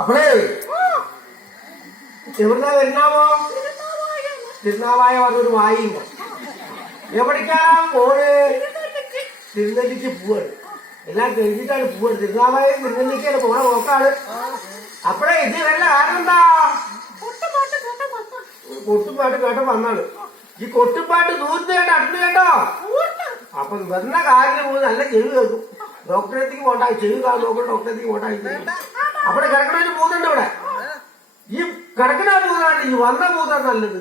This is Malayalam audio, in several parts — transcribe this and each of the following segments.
അപ്പളേ എവിടുന്നാ വരുന്നാവോ? തിരുനാവായ പറഞ്ഞൊരു വായിണ്ട്. എവിടേക്കാണ് പോണ്? തിരുനെല്ലിക്ക് പോവാണ്. എല്ലാം കഴിഞ്ഞിട്ടാണ് പോവാണ്. തിരുനാവായ തിരുനെല്ലിക്കാണ് പോണ പോക്കാണ്. അപ്പഴേ ഇത് വല്ല കാരണം എന്താ? കൊട്ടുപാട്ട് കേട്ടോ വന്നാണ്. ഈ കൊട്ടുപാട്ട് ദൂരത്ത് കേട്ടോ അടുത്ത് കേട്ടോ. അപ്പൊ വന്ന കാര്യം പോയി നല്ല ചെവി കേൾക്കും. ഡോക്ടറേത്തേക്ക് പോണ്ടായി ചെവി നോക്കണം. ഡോക്ടറേത്തേക്ക് പോണ്ടായി. അവിടെ കിടക്കണതിന് പോകുന്നുണ്ട്. ഇവിടെ ഈ കിടക്കണ പോകുന്നതാണ് ഈ വന്ന പോകുന്നതാണ് നല്ലത്.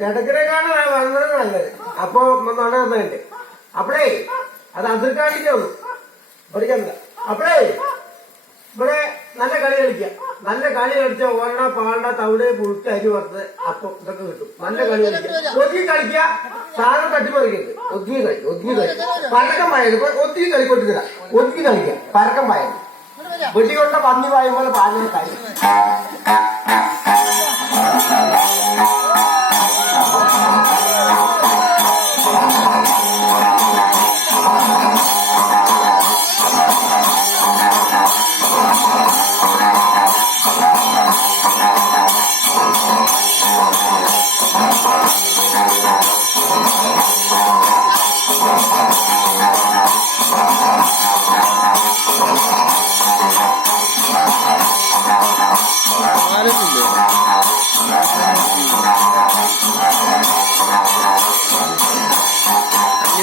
കിടക്കണേക്കാണ് വന്നത് നല്ലത്. അപ്പൊ നടന്നതല്ലേ. അപ്പഴേ അത് അതിർക്കാണിക്കേ ഉള്ളൂ. പഠിക്കണ്ട. അപ്പഴേ ഇവിടെ നല്ല കളി കളിക്കാം. നല്ല കളി കളിച്ച ഓരണ പാണ്ട തവിട് പുഴുക്ക് അരി വറുത്ത് അപ്പം ഇതൊക്കെ കിട്ടും. നല്ല കളി കളിക്കാം. ഒതുങ്ങി കളിക്കുക. സാധനം തട്ടിപ്പറിക്കരുത്. ഒതുങ്ങി കളി. ഒതുങ്ങി കളി. പരക്കം പായത് ഒതുങ്ങി കളിക്കൊണ്ടിരിക്കുക. ഒതുങ്ങി കളിക്കുക. പരക്കം പായത് വെട്ടിക്കൊണ്ട പന്നി പായും പോലെ പാചക കളി.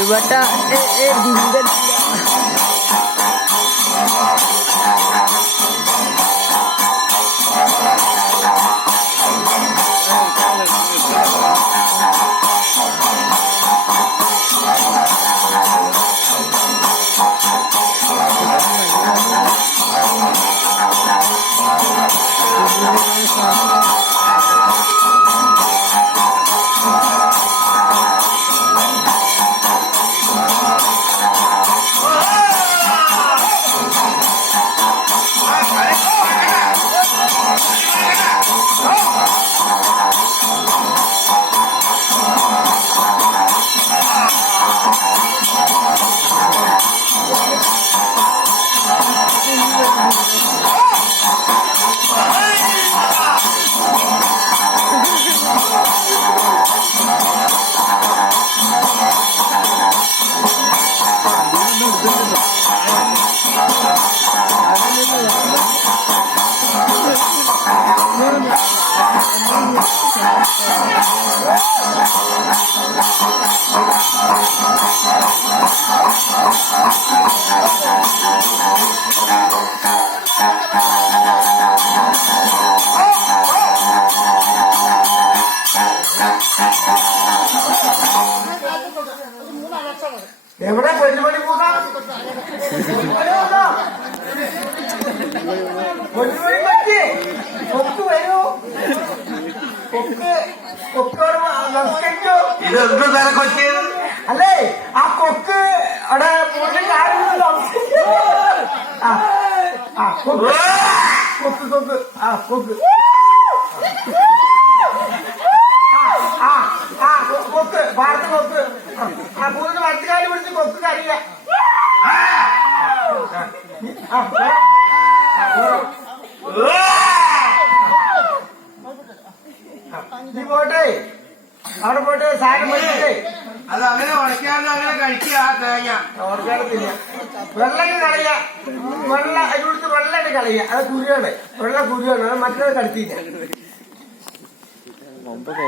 Bata dingin. എവിടെ പൊന്നുമണി പൂതാ പൊന്നുമണി പറ്റി കൊക്ക് വരൂ. കൊക്കോട് നമസ്കരിച്ചു. ഇതെന്ത് തരം കൊച്ച് അല്ലേ? ആ കൊക്ക് അവിടെ പൂജ കാര്യങ്ങൾ നമസ്കരിച്ചു. കൊക്ക് കൊക്ക് ആ കൊക്ക് കൊക്ക് ഭാരത കൊക്ക് ആ പൂജ വട്ടുകാരി പിടിച്ച് കൊക്ക് കരിയ. നീ പോട്ടെ അവിടെ പോയിട്ട് സാധനം മേടിച്ചിട്ടേ അത് അങ്ങനെ ഉടക്കാതെ അങ്ങനെ കഴിക്കുക തേങ്ങ ഓർക്കാനത്തില്ല വെള്ളം കളയ വെള്ളം അതിനടുത്ത് വെള്ളം കളയ അത് കുരുവാണ് വെള്ള കുരുവാണ് അത് മറ്റൊരു കടത്തിയില്ല